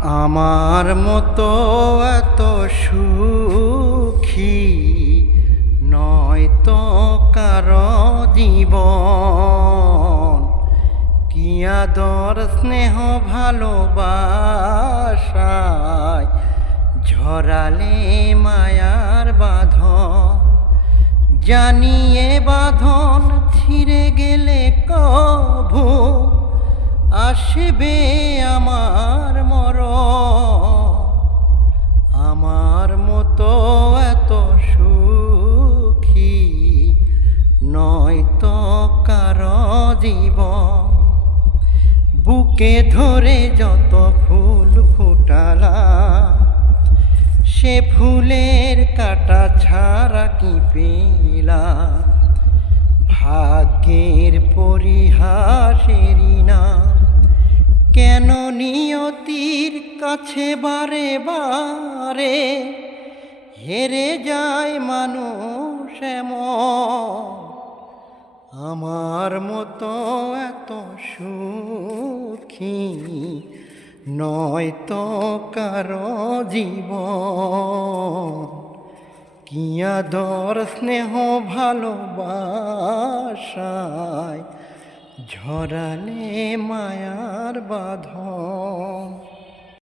আমার মতো এত সুখী নয় তো কারো জীবন, কি আদর স্নেহ ভালোবাসায় ঝরালে মায়ার বাঁধন। জানিয়ে বাঁধন ছিঁড়ে গেলে কভু আসবে আমার মরণ। আমার মতো এত সুখী নয় তো কারো জীবন। বুকে ধরে যত ফুল ফুটালাম, সে ফুলের কাটা ছাড়া কি পেলাম? ভাগ্যের পরিহাসেরই না, কেন নিয়তির কাছে বারে বারে হেরে যায় মানুষ এমন। আমার মতো এত সুখী নয় তো কারো জীবন, কি আদর স্নেহ ভালোবাসায় ঝরালে মায়ার বাঁধন।